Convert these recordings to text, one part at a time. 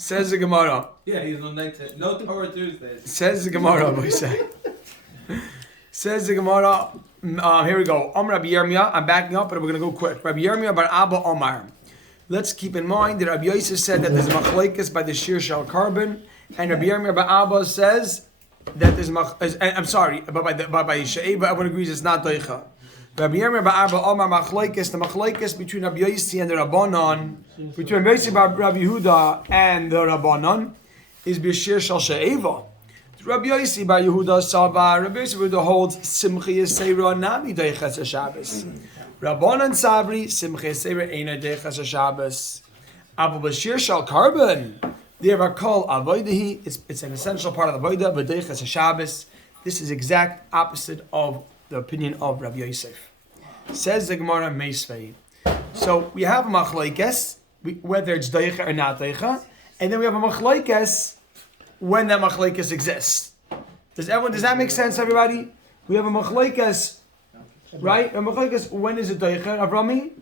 Says the Gemara. Yeah, he's on no Torah Tuesdays. Says the Gemara, Moshe. Says the Gemara. Here we go. Rabbi Yirmiyah. I'm backing up, but we're going to go quick. Rabbi Yirmiyah bar Abba Omar. Let's keep in mind that Rabbi Yosef said that there's machlekes by the shir shal carbon, and Rabbi Yirmiyah bar Abba says that there's I'm sorry, but by She'eva, everyone agrees it's not doicha. Rabbi Yirmiyah bar Abba Omar machlekes, the machlekes between Rabbi Yosef and the Rabbanon, between Rabbi Yosef bar Rabbi Yehuda and the Rabbanon, is b'shir shal She'eva. Rabbi Yosef bar Yehuda Sava, Rabbi Yosef Yehuda holds Simchi Yisera Nami Deichas Shabbos. Rabbanan Sabri Simchi Yisera Eina Deichas Shabbos. Abu Bashir Shal Carbon. The Rakol Avoidahi. It's an essential part of the Avodah V'Deichas Shabbos. This is exact opposite of the opinion of Rabbi Yosef. Says the Gemara Meisvei. So we have a machlekes, whether it's Deicha or not Deicha, and then we have a machlekes when that machlekes exists. Does that make sense, everybody? We have a machlekes, right? A machlekes, when is it doicha? Avrami?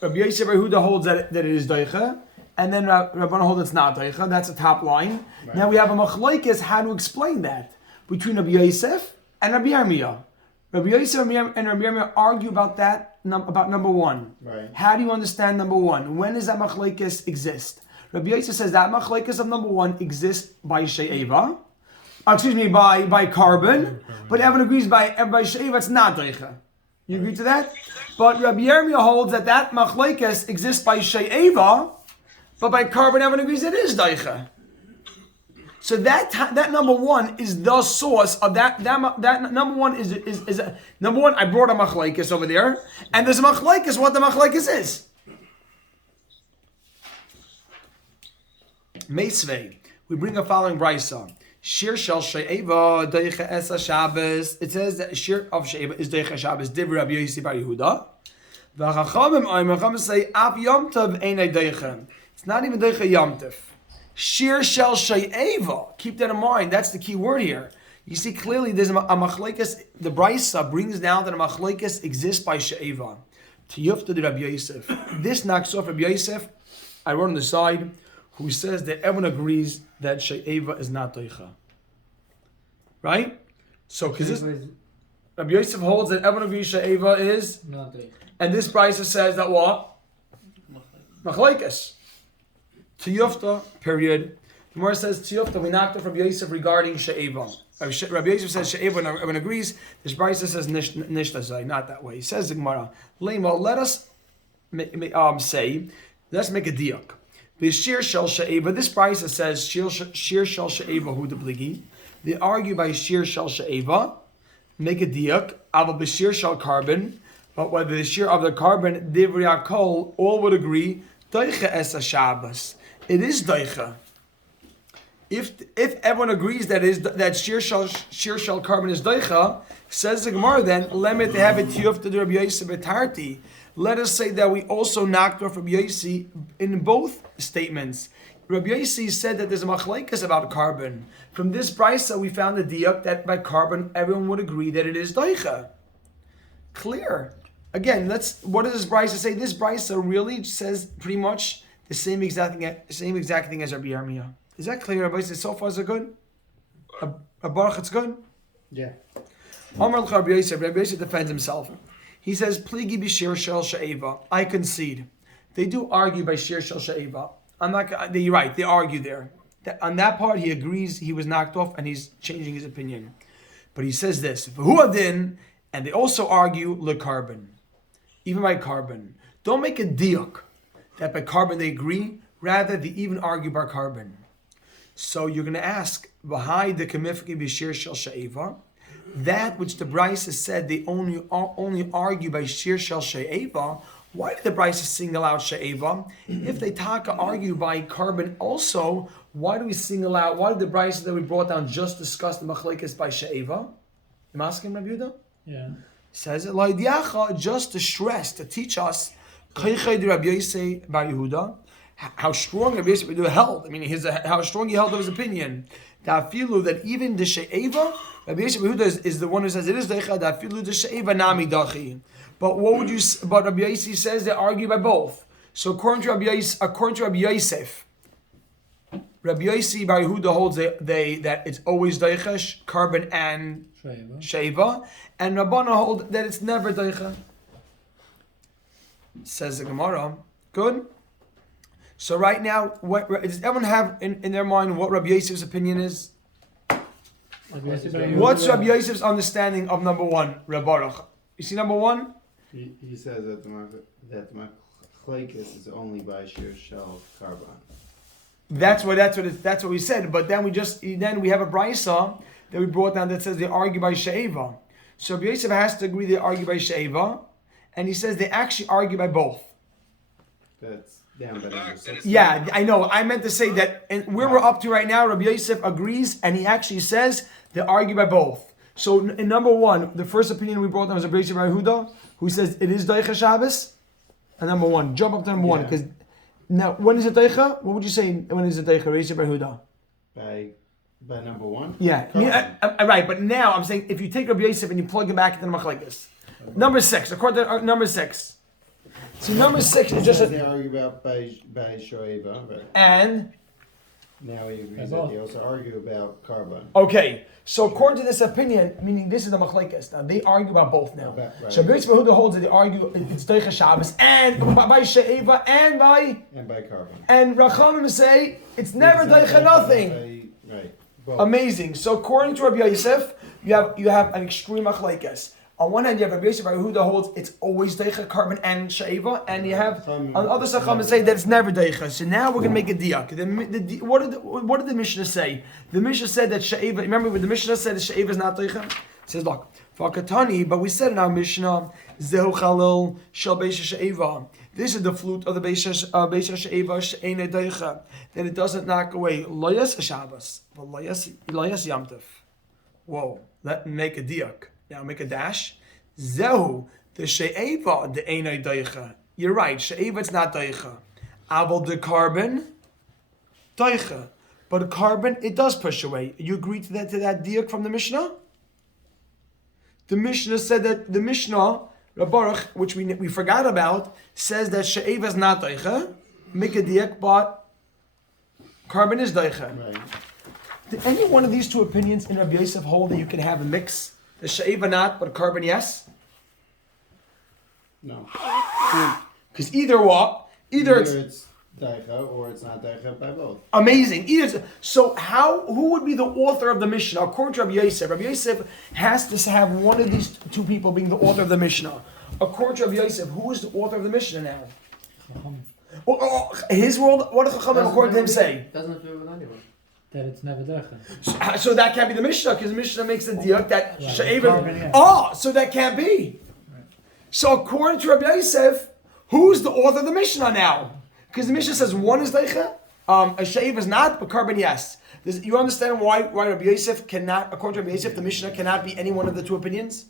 Rabbi Yosef bar Yehuda holds that it is doicha, and then Rabbanan holds it's not doicha. That's the top line. Right. Now we have a machlekes, how to explain that between Rabbi Yosef and Rabbi Yirmiyah. Rabbi Yosef and Rabbi Yirmiyah argue about that, about number one. Right. How do you understand number one? When does that machlekes exist? Rabbi Yosef says that machlekes of number one exists by she'eva, by carbon, but everyone agrees by she'eva it's not doicha. You agree to that? But Rabbi Yirmiyah holds that machlekes exists by she'eva, but by carbon everyone agrees it is doicha. So that number one is the source of that number one is number one. I brought a machlekes over there, and there's a machlekes. What the machlekes is? Meisvei, we bring a following brisa. Shir shel she'eva deicha esa Shabbos. It says that shir of she'eva is deicha Shabbos. Divrei Rabbi Yosef bar Yehuda. V'chachamim say af yom tov einay deicha. It's not even deicha yom tov. Shir shel she'eva. Keep that in mind. That's the key word here. You see clearly there's a machlekes. The brisa brings down that a machlekes exists by she'eva. Tiyufta de Rabbi Yosef. This knocks off Rabbi Yosef. I wrote on the side, who says that everyone agrees that she'eva is not doicha. Right? So, because this Rabbi Yosef holds that everyone agrees she'eva is not doicha. And this brisa says that what? Machlekes. Tiyufta, period. The Gemara says Tiyufta, we knocked off Rabbi Yosef regarding she'eva. Rabbi Yosef says she'eva and everyone agrees. This brisa says nishtazai, not that way. He says the Gemara, Lema, let us say, let's make a diak. The shir shel she'eva. This brisa says shir shel she'eva hu debligi. They argue by shir shel she'eva, make a diak. Aval b'shir shel carbon, but whether the shir of the carbon divrei hakol, all would agree doicha esa Shabbos. It is doicha. If everyone agrees that shir shel carbon is doicha, says the Gemara, then lemit have it tiyuf to the Rabbi Yosef betarti. Let us say that we also knocked off Rabbi Yossi in both statements. Rabbi Yossi said that there's a machlekes about carbon. From this brisa, we found a diak that by carbon, everyone would agree that it is doicha. Clear. Again, what does this brisa say? This brisa really says pretty much the same exact thing as Rabbi Yirmiyah. Is that clear? Rabbi says so far so good? A baruch, it's good? Yeah. Amar Rabbi Yosef defends himself. He says, "Pligi b'shir shel she'eva." I concede. They do argue by shir shel she'eva. You're right. They argue there. On that part, he agrees he was knocked off, and he's changing his opinion. But he says this: "V'hu adin," and they also argue le carbon, even by carbon. Don't make a diuk that by carbon they agree. Rather, they even argue by carbon. So you're going to ask, "V'hai de kamifki b'shir shel she'eva." That which the brisa said they only argue by shir shel she'eva. Why did the brisa single out she'eva? If they argue by carbon also, why do we single out? Why did the brisa that we brought down just discuss the machlekes by she'eva? You asking Rabbi Yehuda? Yeah. Says it just to stress, to teach us Rabbi Yosef bar Yehuda, how strong Rabbi Yosef held. I mean, how strong he held of his opinion. That even the she'eva, Rabbi Yosef bar Yehuda is the one who says it is deicha. That the she'eva nami dachi. But but Rabbi Yosef says they argue by both. So according to Rabbi Yosef, Rabbi Yossi Bar Yehuda holds that it's always daicha, carbon and sheva, and Rabbana hold that it's never daicha. Says the Gemara. Good. So right now, does everyone have in their mind what Rabbi Yosef's opinion is? What's Rabbi Yosef's understanding of number one, Rabbarach? You see number one? He says that the machlekes is only by sheer shell carbon. That's what we said. But then we have a brisa that we brought down that says they argue by she'eva. So Rabbi Yosef has to agree they argue by she'eva, and he says they actually argue by both. That's down by number 6. Yeah, I know. I meant to say that, and where we're up to right now, Rabbi Yosef agrees, and he actually says they argue by both. So in number one, the first opinion we brought down was Rabbi Yosef Bar Yehuda, who says it is Daicha Shabbos. And number one, jump up to number one, because now when is it Daicha? What would you say when is it Daicha? Rabbi Yosef Bar Yehuda. By number one. Yeah, right. But now I'm saying if you take Rabbi Yosef and you plug it back into the machlekes, number 6, according to number 6. See, number 6 is just they argue about by shoeva, but and now he agrees that they also argue about carbon. okay. So according to this opinion, meaning this is the machlekes. Now they argue about both now. Right. So Rabbi Yosef holds that they argue it's Deicha Shabbos and by She'eva and by carbon. And Rachamim say it's never Deicha nothing. Right. Amazing. So according to Rabbi Yosef, you have an extreme machlekes. On one hand, you have Rabbi Yosef Yehuda holds it's always Deicha, carbon and She'eva, and you have on the other side Chachamim say that it's never Deicha. So now we're going to make a diak. What did the Mishnah say? The Mishnah said that She'eva. Remember what the Mishnah said that She'eva is not Deicha? It says, look, Fakatani, but we said in our Mishnah, Zehu Chalil Shal Beisha She'eva. This is the flute of the Beisha She'eva She'ena Deicha, that it doesn't knock away Loyas Shabbos, but Loyas Yamtiv. Whoa, let me make a diak. Now make a dash. Zehu, the she'eva, the einay daicha. You're right, she'eva it's not daicha. Aval the carbon, daicha. But the carbon, it does push away. You agree to that diak from the Mishnah? The Mishnah said that the Mishnah, Rabbaruch, which we forgot about, says that she'eva is not daicha. Make a diak, but carbon is daicha. Right. Did any one of these two opinions in Rabbi Yosef hold that you can have a mix? The she'eva not, but carbon yes? No. Because either it's daicha or it's not daicha by both. amazing. So who would be the author of the Mishnah? According to Rabbi Yosef has to have one of these two people being the author of the Mishnah. According to Rabbi Yosef, who is the author of the Mishnah now? His world, what does Chachamim according to him say? Doesn't fit with anyone. That it's never daicha. So that can't be the Mishnah, because the Mishnah makes a diak that Right. she'eva. Carbon, yeah. Oh, so that can't be. Right. So according to Rabbi Yosef, who's the author of the Mishnah now? Because the Mishnah says one is daicha, a she'eva is not, but carbon yes. You understand why Rabbi Yosef cannot, according to Rabbi Yosef, the Mishnah cannot be any one of the two opinions?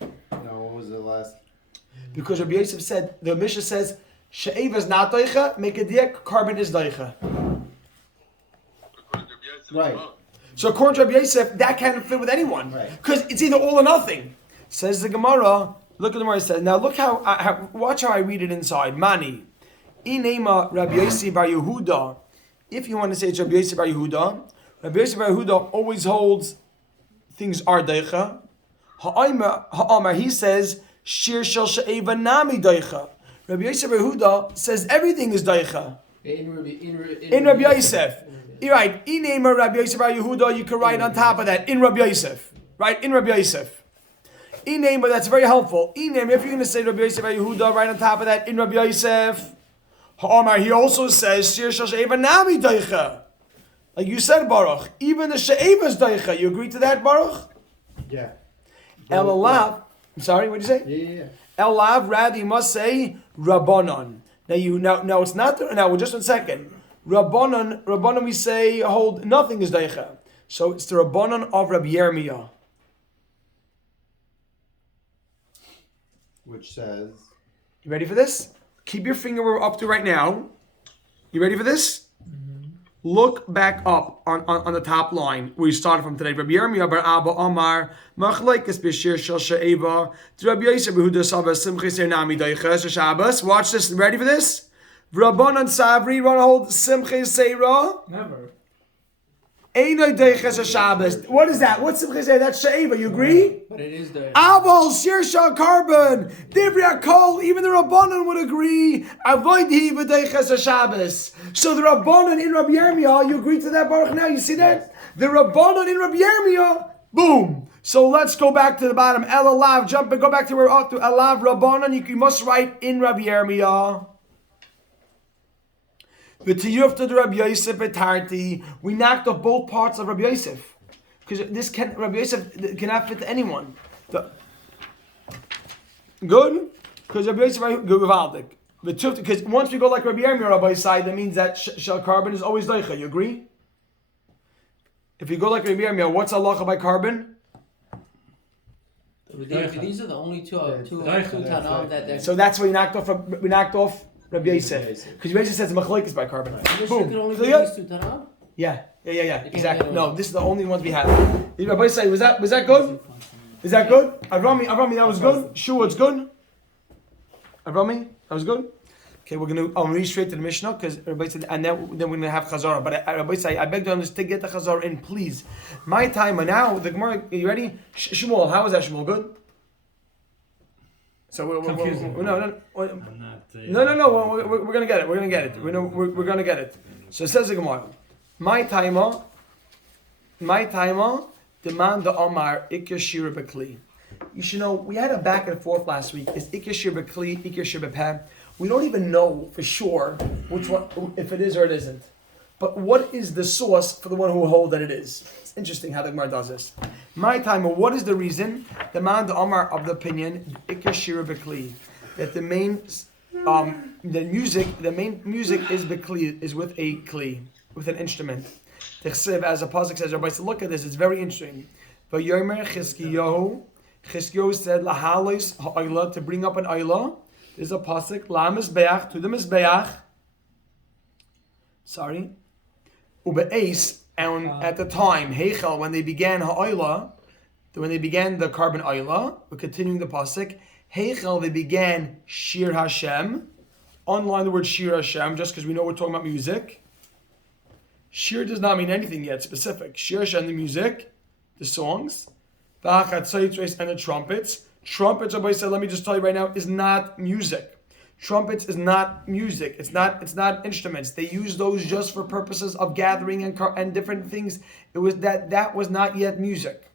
No, what was the last? Because Rabbi Yosef said, the Mishnah says, she'eva is not daicha, make a diak, carbon is daicha. Right. So according to Rabbi Yosef, that can't fit with anyone. Right. Because it's either all or nothing. Says the Gemara, look at the Gemara says, now look watch how I read it inside. Mani. Inema Rabbi Yosef Bar Yehuda. If you want to say it's Rabbi Yosef Bar Yehuda, Rabbi Yosef Bar Yehuda always holds things are daicha. Ha'amar, he says, Shir shel she'eva nami daicha. Rabbi Yosef Bar Yehuda says everything is daicha. In Rabbi Yosef. You're right. Inema Rabbi Yosef Bar Yehuda, you can write on top of that. In Rabbi Yosef. Right? In Rabbi Yosef. Inema, that's very helpful. Inema, if you're going to say Rabbi Yosef Bar Yehuda, right on top of that. In Rabbi Yosef. Ha'amar, he also says, Shir shel she'eva nami daicha. Like you said, Baruch. Even the she'eva is daicha. You agree to that, Baruch? Yeah. El Alav. I'm sorry, what did you say? Yeah. El Alav, rather you must say Rabbanon. Now it's not, now just 1 second. Rabbanon we say hold nothing is daicha. So it's the Rabbanon of Rabbi Yirmiyah. Which says. You ready for this? Keep your finger where we're up to right now. You ready for this? Mm-hmm. Look back up on the top line where you started from today. Rabbi Yirmiyah bar Abba Omar Machlekes b'shir shel she'eva. Rabbi Yosef Yehuda Sava Simchei Ser Nami Daicha Shabbos. Watch this. Ready for this? Rabbanan Savri, want to hold Simche Seira. Never. Einay Deiches Shabbos. What is that? What's Simche Seira? That's She'eva. You agree? But it is the. Aval Shirsha Carbon. Divri Akol. Even the Rabbanan would agree. Avoid he v'deiches Shabbos. So the Rabbanan in Rabbi Yirmiyah, you agree to that, Baruch? Now you see that the Rabbanan in Rabbi Yirmiyah. Boom. So let's go back to the bottom. El Alav. Jump and go back to where up to Alav Rabbanan. You must write in Rabbi Yirmiyah. We knocked off both parts of Rabbi Yosef because Rabbi Yosef cannot fit to anyone. Good, because Rabbi Yosef good because once we go like Rabbi Yirmiyah Rabbi side, that means that shel carbon is always doicha. You agree? If you go like Rabbi Yirmiyah, what's halacha by carbon? These are the only two Tanam that. So that's why we knocked off Rabbi Yosef, because Rabbi Yosef says machlokes by carbon. Boom. Yeah. Exactly. No, this is the only ones we have. Did Rabbi say was that good? Is that good? Avrami, that was good. Sure, it's good. Avrami, that was good. Okay, we're gonna read straight to the Mishnah because Rabbi said, and then we're gonna have Chazara. But Rabbi say, I beg to understand to get the Chazara in, please. My time now. The Gemara, are you ready? Shmuel, how is that Shmuel? Good. So we're gonna get it. We're gonna get it. So it says the Gemara, my timer, demand the Omar Ikir Shira Bekli. You should know we had a back and forth last week. Is Ikir Shira Bekli, Ikir Shira Bepeh? We don't even know for sure which one, if it is or it isn't. But what is the source for the one who will hold that it is? It's interesting how the Gemara does this. My timer, what is the reason? The man, the Omar of the opinion, Ikar Shira Bekli, that the main music is Bekli, is with a kli, with an instrument. As a pasuk says, Rabbi said, look at this, it's very interesting. V'yomer Chizkiyahu said, Lahalos ha'ayla, to bring up an ayla. There's a pasuk, La Mizbeach, to the Mizbeach. Sorry. Ube'es, and at the time, Heichel, when they began ha'ayla, when they began the carbon ayla, we're continuing the pasuk, Heichel, they began Shir Hashem. Underline the word Shir Hashem, just because we know we're talking about music. Shir does not mean anything yet specific. Shir Hashem, the music, the songs. And the trumpets. Trumpets, Rabbi said, let me just tell you right now, is not music. Trumpets is not music. It's not instruments. They use those just for purposes of gathering and different things. It was that was not yet music.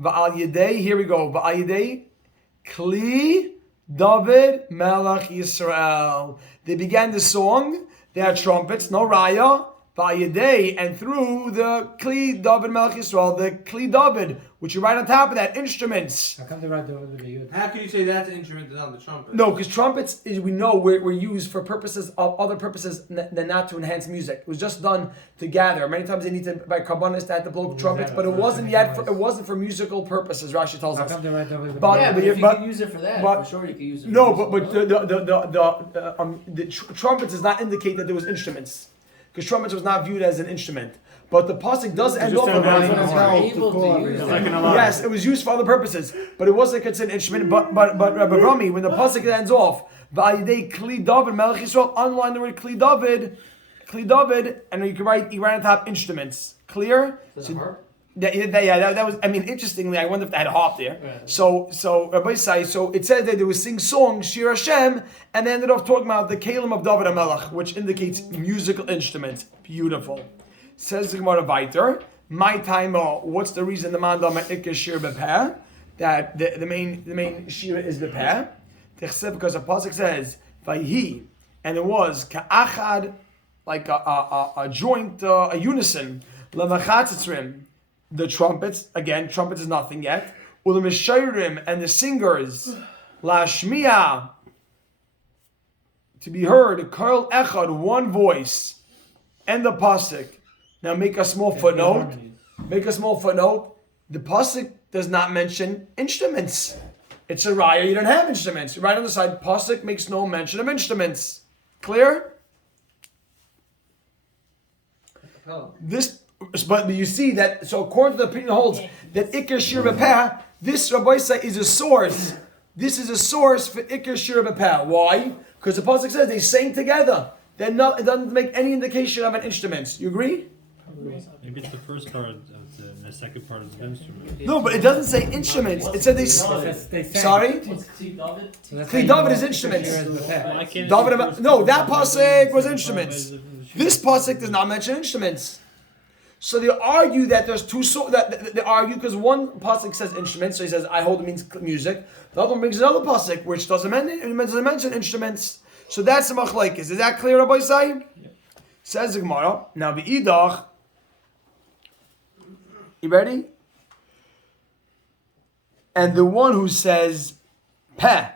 Va'al Yedei, here we go. Va'al Yedei, Kli David Melech Yisrael. They began the song. They had trumpets, no raya. Va'al Yedei, and through the Kli David Melech Yisrael, the Kli David, which you write on top of that, instruments. How come they write over the yud? How can you say that's an instrument and not the trumpet? No, because trumpets, we know, were used for purposes of other purposes than not to enhance music. It was just done to gather. Many times they need to, by carbonis, they had to blow trumpets, but it wasn't for musical purposes. Rashi tells How us. come they write over the But- Yeah, but if you can use it for that, but- for sure you can use it. No, for but the trumpets does not indicate that there was instruments, because trumpets was not viewed as an instrument. But the pasuk does end off with You're that. able to use it. Yes, it was used for other purposes, but it wasn't considered an instrument. But Rabbi Rami, when the pasuk ends off, Va'ayidei Kli David Melech Yisrael, underline the word Kli David, and you write on top instruments. Clear? That was. I mean, interestingly, I wonder if they had a harp there. Right. So Rabbi Sai. So it said that they would sing songs, Shir Hashem, and they ended off talking about the Kalim of David HaMelech, which indicates musical instruments. Beautiful. Says the Gemara Vayter. My time. What's the reason the mandam ikar shir bepeh? That the main shir is bepeh. Because the pasuk says vayhi, and it was ka'achad, like a joint, a unison. Lemachatzitzrim. The trumpets, again, trumpets is nothing yet. Ulemishayrim, and the singers, lashmiya, to be heard, kol echad, one voice, and the pasuk. Now make a small footnote. The pasuk does not mention instruments. It's a raya, you don't have instruments. Right on the side, pasuk makes no mention of instruments. Clear? But you see that, so according to the opinion holds that Ikar Shir B'Peh, this Rabbi Say is a source. This is a source for Ikar Shir B'Peh. Why? Because the pasuk says they sang together. then it doesn't make any indication of an instrument. You agree? Maybe it's the first part and the second part is the instrument. No, but it doesn't say instruments. It said they. Sorry? Kli David is instruments. Why can't it David, be first no, part that and the pasuk was second instruments. part This pasuk does not mention instruments. So they argue that there's two. They argue because one pasuk says instruments, so he says I hold it means music. The other one brings another pasuk which doesn't mention instruments. So that's the machlokes. Is that clear, Rabbi Say? Yep. Says the Gemara. Now the idach. You ready? And the one who says peh.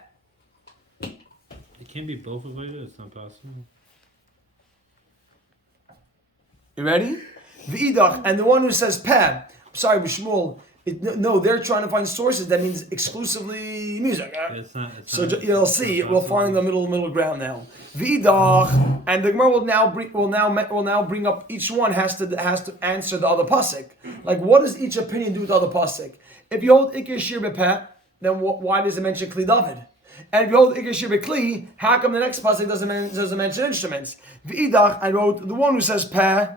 It can't be both of it. It's not possible. You ready? V'idach, and the one who says peh. Sorry, B'Shmuel. No, they're trying to find sources that means exclusively music. It's not. You'll see. We'll find the middle ground now. V'idach, and the Gemara will now bring up each one has to answer the other pasuk. Like, what does each opinion do with the other pasuk? If you hold Ikir Shir B'Peh, then why does it mention Kli David? And if you hold Ikir Shir B'Kli, how come the next pasuk doesn't mention instruments? V'idach, I wrote the one who says Peh.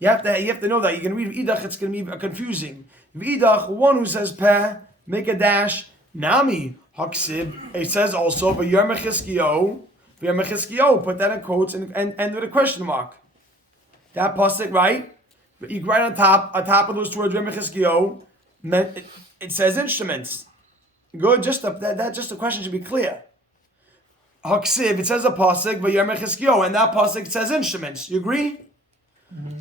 You have to know that. You can read V'idach, it's going to be confusing. V'idach, one who says Peh, make a dash. Nami, Haksib. It says also, V'yar Mechizkiyo, put that in quotes and with a question mark. That pasuk, right? You write on top of those two words, V'yar Mechizkiyo, it says instruments. Good, just the question should be clear. Haksiv, it says a pasuk, V'yar Mechizkiyo, and that pasuk says instruments. You agree?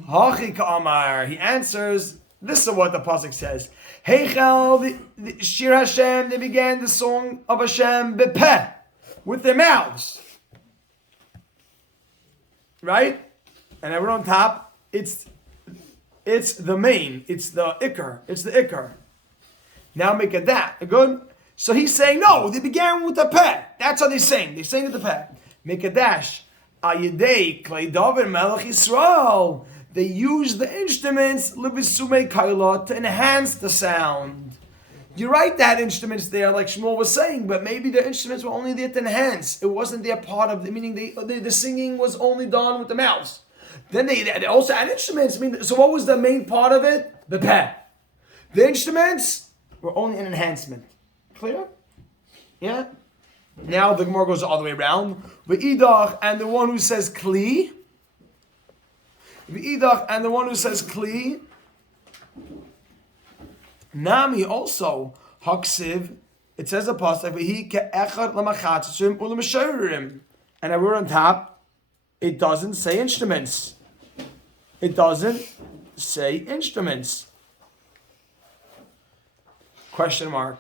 Hachi Ka'amar. He answers, this is what the pasuk says. Heichel, the Shir Hashem, they began the song of Hashem bepeh, with their mouths. Right? And I wrote on top, it's the main, it's the ikar. Now make a that. Good? So he's saying, no, they began with the peh. That's how they sing. They sing with the peh. Make a dash. Ayidei Klei David Melech Yisrael. They use the instruments libisume kaila to enhance the sound. You write that instruments there, like Shmuel was saying, but maybe the instruments were only there to enhance. It wasn't their part of the meaning. The singing was only done with the mouths. Then they also had instruments. I mean, so what was the main part of it? The peh. The instruments were only an enhancement. Clear? Yeah. Now the Gemara goes all the way around. V'idach, and the one who says kli. V'idach, and the one who says kli. Nami also haksiv. It says a pasuk. V'hi ke'echad l'machatzim u'l'mesharim. And I wrote on top. It doesn't say instruments. It doesn't say instruments. Question mark.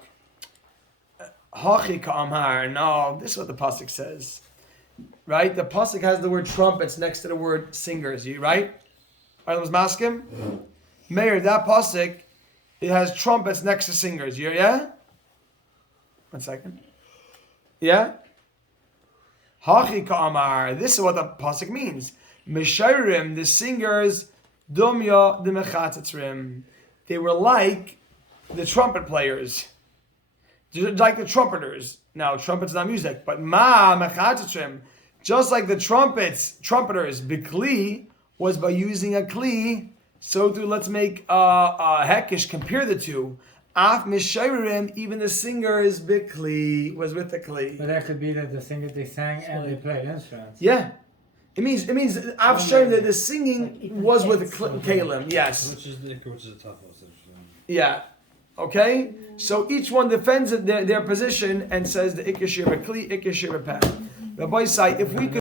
Hachi ka'amar. No, this is what the pasuk says. Right? The pasuk has the word trumpets next to the word singers. You right? Alright, let's ask him. Mayor, that pasuk, it has trumpets next to singers. Yeah? 1 second. Yeah? Hachi ka'amar. This is what the pasuk means. Mesharim, the singers, dumya the mechatzitzrim. They were like the trumpet players. Like the trumpeters. Now, trumpets not music, but ma mechatzitzrim. Just like the trumpeters, bikli was by using a kli. So too, let's make a hekish, compare the two. Af misharim, even the singers bikli was with the kli. But that could be that the singer they sang and they played instruments. Yeah. It means I've shown that the singing was with kalim. Yes. Which is the toughest. Yeah. Okay. So each one defends their position and says the ikashir b'kli, ikashir b'peh. Rabbi say if we could.